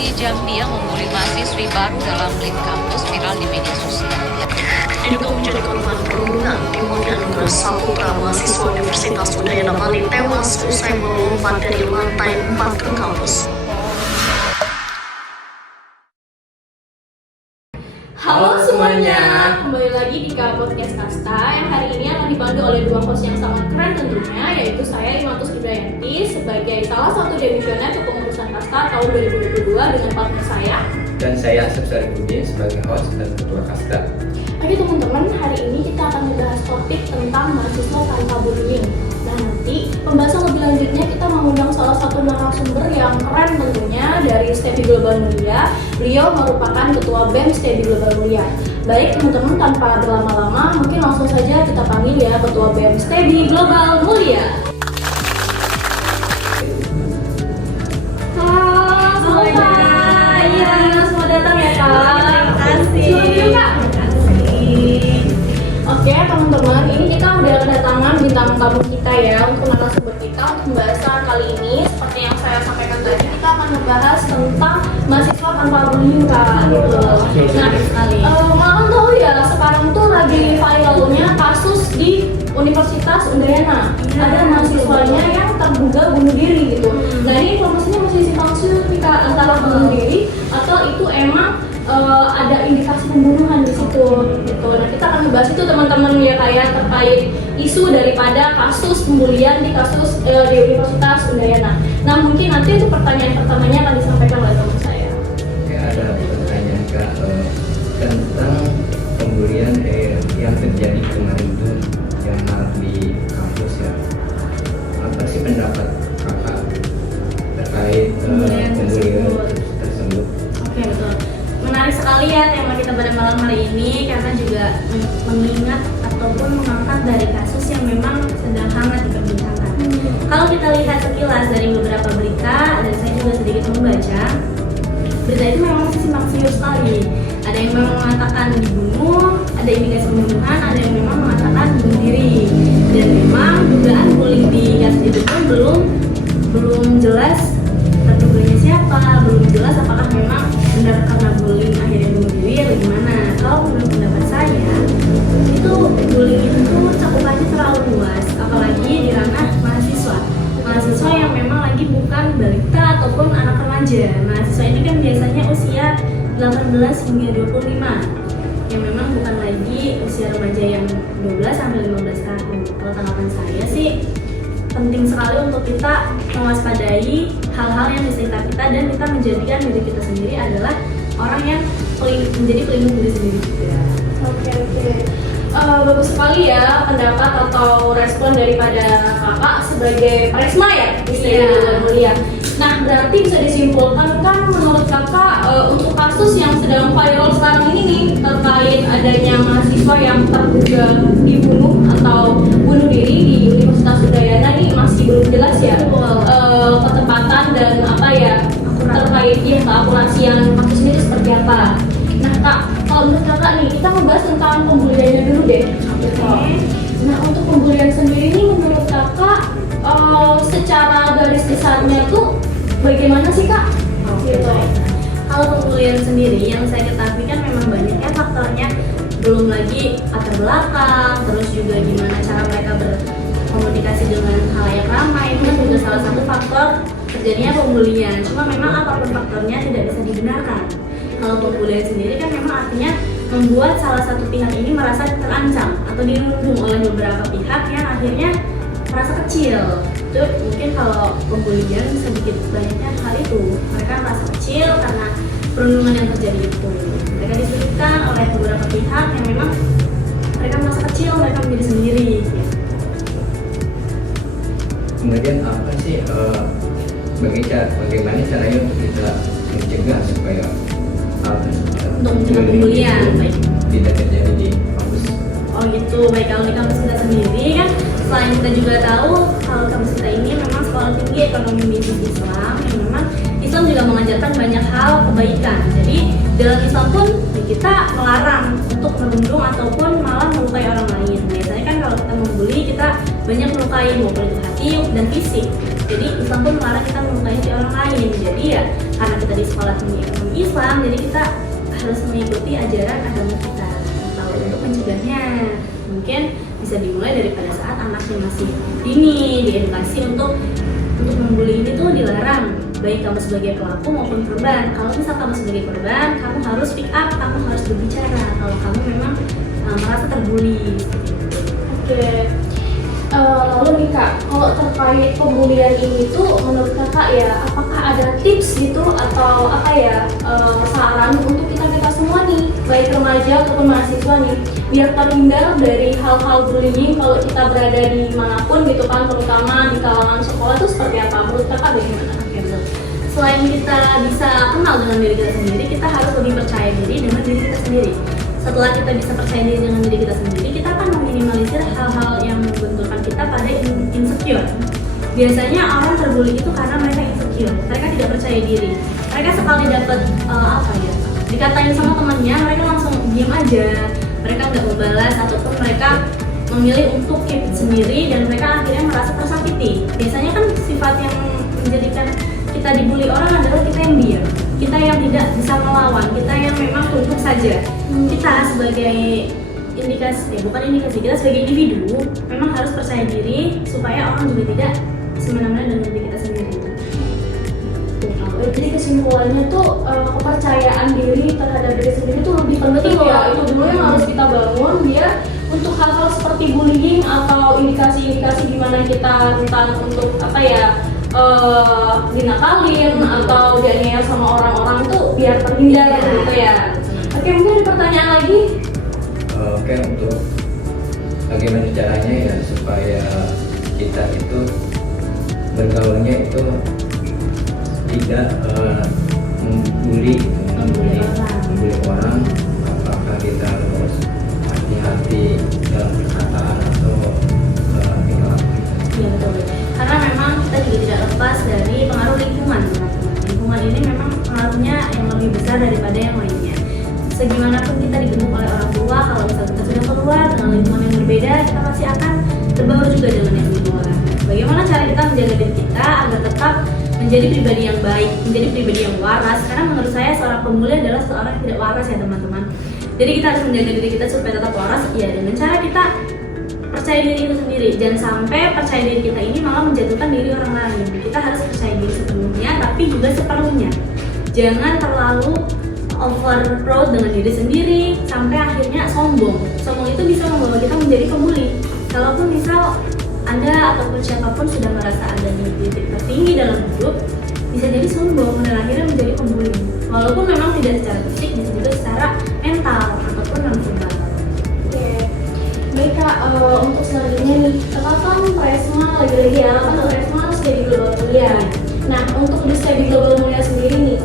di Jambi yang membuli mahasiswi baru dalam lift kampus viral di media sosial. Diduga menjadi korban perundungan, Iwanda Nugra Saputra, mahasiswa Universitas Udayana Bali tewas usai melompat dari lantai 4 ke kampus. Halo semuanya, kembali lagi di Podcast Kasta yang hari ini akan dipandu oleh dua host yang sangat keren tentunya, yaitu saya Imatus Widayanti sebagai salah satu demisioner kepengurusan Kasta tahun 2022 dengan partner saya. Dan saya Asep Saribudin sebagai host dan ketua Kasta. Oke teman-teman, hari ini kita akan membahas topik tentang mahasiswa tanpa bullying. Nah nanti pembahasan lebih lanjutnya kita mengundang salah satu narasumber yang keren tentunya dari STEBI Global Mulia. Beliau merupakan ketua BEM STEBI Global Mulia. Baik teman-teman, tanpa berlama-lama mungkin langsung saja kita panggil ya ketua BEM STEBI Global Mulia. Halo Kak, iya selamat datang ya Kak. Terima kasih. Kak. Oke teman-teman, ini kita udah kedatangan bintang tamu kita ya untuk narasumber kita untuk pembahasan kali ini. Seperti yang saya sampaikan tadi, kita akan membahas tentang mahasiswa tanpa bullying Kak gitu. Nah, malah tahu ya sekarang tuh lagi viralnya kasus di Universitas Udayana. Ada mahasiswanya yang terduga bunuh diri gitu. Nah ini informasinya masih simpang siur nih Kak, antara bunuh diri atau itu emang ada indikasi pembunuhan di situ gitu. Nah kita akan membahas itu teman-teman ya kayak terkait isu daripada kasus pembulian di kasus di Universitas Udayana. Nah mungkin nanti untuk pertanyaan pertamanya akan disampaikan oleh teman saya. Oke, ada pertanyaan Kak tentang pembulian yang terjadi kemarin itu yang marak di kampus ya. Apa sih pendapat Kakak terkait pembulian tersebut? Oke, betul. Menarik sekali ya tema kita pada malam hari ini karena juga mengingat ataupun mengangkat dari kasus yang memang sedang hangat diperbincangkan. Kalau kita lihat sekilas dari beberapa berita dan saya juga sedikit membaca, berita itu memang masih simpang siur sekali. Ada yang memang mengatakan dibunuh, ada indikasi pembunuhan, ada yang memang mengatakan bunuh diri. Dan memang dugaan bullying di kasus itu pun belum jelas terduganya siapa, belum jelas apakah memang benar karena bullying akhirnya bunuh diri atau gimana. Kalau menurut pendapat saya, itu bullying itu cakupannya terlalu luas, apalagi di ranah mahasiswa yang memang lagi bukan balita ataupun anak remaja. Mahasiswa ini kan biasanya usia 18 hingga 25, yang memang bukan lagi usia remaja yang 12 sampai 15 tahun. Kalau tanggapan saya sih penting sekali untuk kita mewaspadai hal-hal yang disekitar kita dan kita menjadikan diri kita sendiri adalah orang yang menjadi pelindung diri sendiri juga. Oke. Bagus sekali ya pendapat atau respon daripada kakak sebagai Parisma ya di STEBI Global Mulia. Nah berarti bisa disimpulkan kan menurut kakak untuk kasus yang sedang viral sekarang ini nih terkait adanya mahasiswa yang terduga dibunuh atau bunuh diri di Universitas Udayana ini masih belum jelas ya ketepatan dan apa ya terkait ya keakurasian kasus ini itu seperti apa. Nah kak, kalau menurut kakak nih kita membahas tentang pembuliannya dulu deh. Nah untuk pembulian sendiri ini menurut kakak secara garis besarnya tuh bagaimana sih kak? Gitu. Kalau pembulian sendiri yang saya ketahui kan memang banyaknya faktornya, belum lagi latar belakang, terus juga gimana cara mereka berkomunikasi dengan halayak ramai, itu kan juga salah satu faktor terjadinya pembulian. Cuma memang apapun faktornya tidak bisa dibenarkan. Kalau pembulian sendiri kan memang artinya membuat salah satu pihak ini merasa terancam atau dirundung oleh beberapa pihak yang akhirnya merasa kecil. Itu mungkin kalau pembulian sedikit banyaknya hal itu, mereka merasa kecil karena perundungan yang terjadi itu. Mereka disulitkan oleh beberapa pihak yang memang mereka merasa kecil, mereka menjadi sendiri. Kemudian apa sih bagaimana caranya untuk kita mencegah supaya hal Untuk mencegah pembulian, baik tidak terjadi di kampus? Oh gitu, baik kalau di kampus kita sendiri kan selain kita juga tahu kalau kampus kita ini memang sekolah tinggi ekonomi bisnis Islam yang memang Islam juga mengajarkan banyak hal kebaikan. Jadi dalam Islam pun kita melarang untuk merundung ataupun malah melukai orang lain. Biasanya kan kalau kita membuli kita banyak melukai maupun itu hati dan fisik. Jadi Islam pun melarang kita mengulangi orang lain. Jadi ya karena kita di sekolah tinggi ekonomi Islam, jadi kita harus mengikuti ajaran agama kita. Kalau untuk mencegahnya, mungkin bisa dimulai daripada saat anaknya masih dini, diedukasi untuk membuli ini tuh dilarang, baik kamu sebagai pelaku maupun korban. Kalau misal kamu sebagai korban, kamu harus speak up, kamu harus berbicara kalau kamu memang merasa terbuli. Oke. Lalu nih Kak, kalau terkait pembulian ini tuh menurut Kakak ya, apakah ada tips gitu atau apa ya saran untuk kita semua nih, baik remaja ataupun mahasiswa nih, biar terhindar dari hal-hal bullying kalau kita berada di manapun gitu kan, terutama di kalangan sekolah tuh seperti apa? Menurut Kakak bagaimana? Selain kita bisa kenal dengan diri kita sendiri, kita harus lebih percaya diri dengan diri kita sendiri. Setelah kita bisa percaya diri dengan diri kita sendiri, kita akan meminimalisir hal-hal yang membenturkan kita pada insecure. Biasanya orang terbuli itu karena mereka insecure, mereka tidak percaya diri. Mereka sekali dapat dikatain sama temannya, mereka langsung diam aja, mereka nggak membalas ataupun mereka memilih untuk keep sendiri dan mereka akhirnya merasa tersakiti. Biasanya kan sifat yang menjadikan kita dibully orang adalah kita yang diam, kita yang tidak bisa melawan, kita yang memang tunduk saja. Kita sebagai kita sebagai individu memang harus percaya diri supaya orang juga tidak semena-mena dengan diri kita sendiri. Jadi kesimpulannya tuh kepercayaan diri terhadap diri sendiri tuh lebih penting ya. Itu dulu yang harus kita bangun biar untuk hal-hal seperti bullying atau indikasi-indikasi di mana kita rentan untuk dinakalin atau dianiaya sama orang-orang tuh biar terhindar gitu ya. Oke, mungkin ada pertanyaan lagi? Oke, untuk bagaimana caranya ya supaya kita itu bergaulnya itu tidak membuli orang. Apakah kita harus hati-hati dalam perkataan atau tingkah laku kita? Iya betul. Karena memang kita juga tidak lepas dari pengaruh lingkungan. Lingkungan ini memang pengaruhnya yang lebih besar daripada yang lainnya. Segimanapun kita dibentuk oleh orang tua, kalau misalnya kita sudah keluar dengan lingkungan yang berbeda, kita pasti akan terbaur juga dengan yang di luar. Bagaimana cara kita menjaga diri kita agar tetap menjadi pribadi yang baik, menjadi pribadi yang waras? Karena menurut saya seorang pembuli adalah seorang yang tidak waras ya teman-teman. Jadi kita harus menjaga diri kita supaya tetap waras ya dengan cara kita percaya diri itu sendiri. Jangan sampai percaya diri kita ini malah menjatuhkan diri orang lain. Kita harus percaya diri sepenuhnya, tapi juga seperlunya. Jangan terlalu over proud dengan diri sendiri sampai akhirnya sombong. Sombong itu bisa membawa kita menjadi pembuli. Kalaupun misal Anda ataupun siapapun sudah merasa ada di titik tertinggi dalam hidup, bisa jadi sombong dan akhirnya menjadi pembuli. Walaupun memang tidak secara fisik, bisa juga secara mental ataupun non-verbal. Oke, baik Kak, untuk selanjutnya nih, Kakak kan Presma lagi-lagi ya, kan Presma studi global mulia. Nah, untuk di studi global mulia sendiri nih,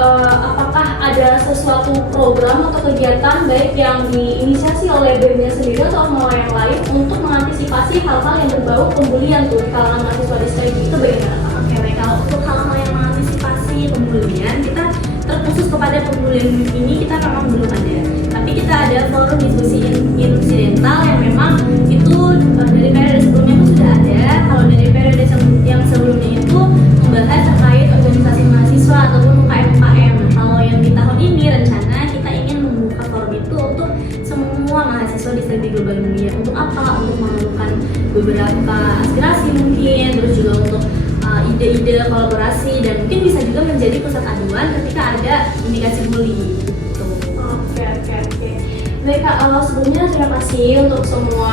apakah ada sesuatu program atau kegiatan baik yang diinisiasi oleh BEM-nya sendiri atau sama yang lain untuk mengantisipasi hal-hal yang berbau pembulian tuh di kalangan mahasiswa di studi itu bagaimana? Oke, baik. Kalau untuk hal-hal yang mengantisipasi pembulian, kita terkhusus kepada pembulian ini kita memang belum ada. Tapi kita ada forum diskusi insidental yang memang itu dari periode sebelumnya pun sudah ada. Kalau dari periode yang sebelumnya itu membahas terkait organisasi mahasiswa ataupun UKM. Kalau yang di tahun ini rencana kita ingin membuka forum itu untuk semua mahasiswa di studi global mulia. Untuk apa? Untuk mengeluarkan beberapa aspirasi mungkin, terus juga untuk ide-ide kolaborasi dan mungkin bisa juga menjadi pusat aduan ketika ada indikasi bullying. Gitu. Oke. Baik Kak, sebelumnya terima kasih untuk semua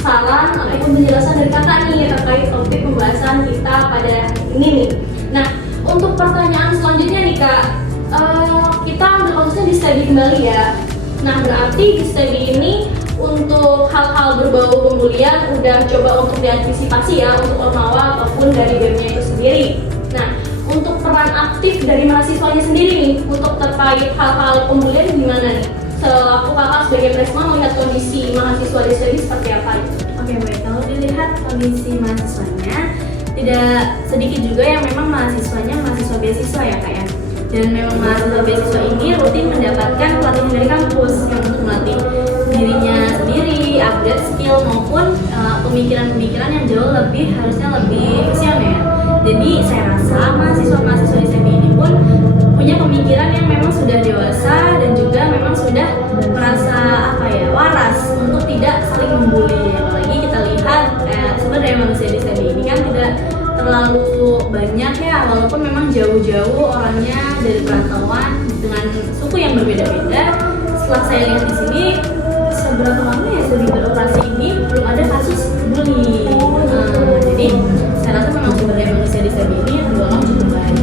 saran ataupun penjelasan dari Kakak nih terkait topik pembahasan kita pada hari ini nih. Nah, untuk pertanyaan selanjutnya nih Kak, kita ambil khususnya di studi kembali ya. Nah, berarti di studi ini untuk hal-hal berbau pembulian udah coba untuk diantisipasi ya untuk Ormawa ataupun dari BEM-nya itu sendiri. Nah, untuk peran aktif dari mahasiswanya sendiri nih untuk terkait hal-hal pembulian gimana nih? Selaku Kakak sebagai Presma melihat kondisi mahasiswa di studi seperti apa itu? Oke, baik. Kalau dilihat kondisi mahasiswanya, tidak sedikit juga yang memang mahasiswanya mahasiswa beasiswa ya Kak ya. Dan memang mahasiswa beasiswa ini rutin mendapatkan pelatihan dari kampus yang untuk melatih dirinya sendiri, upgrade skill maupun pemikiran-pemikiran yang jauh lebih harusnya lebih visioner. Jadi saya rasa mahasiswa-mahasiswa di SEMI ini pun punya pemikiran yang memang sudah dewasa dan juga memang sudah merasa waras untuk tidak saling membuli. Apalagi kita lihat sebenarnya manusia di SEMI ini kan tidak terlalu banyak ya, walaupun memang jauh-jauh orangnya dari perantauan dengan suku yang berbeda-beda. Setelah saya lihat di sini, seberapa lama ya studi beroperasi ini belum ada kasus bully. Jadi saya rasa memang sumber daya manusia di SEMI ini tergolong cukup baik.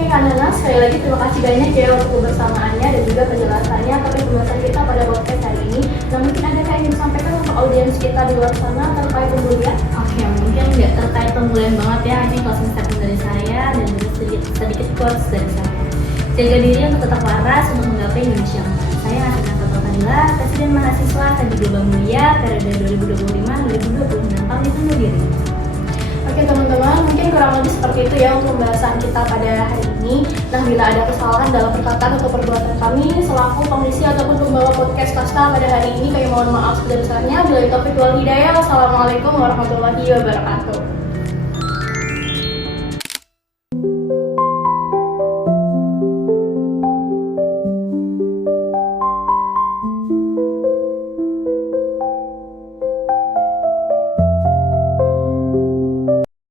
Oke Kak Nana, sekali lagi terima kasih banyak ya untuk kebersamaannya dan juga penjelasannya tentang pembahasan kita pada podcast hari ini. Nah, mungkin ada yang ingin disampaikan untuk audiens kita di luar sana terkait pembulian? Oke, mungkin nggak terkait pembulian banget ya, ini closing statement dari saya dan juga sedikit quotes dari saya. Jaga diri untuk tetap waras untuk menggapai Indonesia yang emas. Saya Hasina Fadila, Presiden Mahasiswa Studi Global Mulia periode 2025-2026. Pamit undur diri. Oke teman-teman, mungkin kurang lebih seperti itu ya untuk pembahasan kita pada hari ini. Nah, bila ada kesalahan dalam perkataan atau perbuatan kami selaku pengisi ataupun pembawa podcast Kasta pada hari ini, kami mohon maaf sebesar-besarnya. Bila itu wal hidayah, wassalamualaikum warahmatullahi wabarakatuh.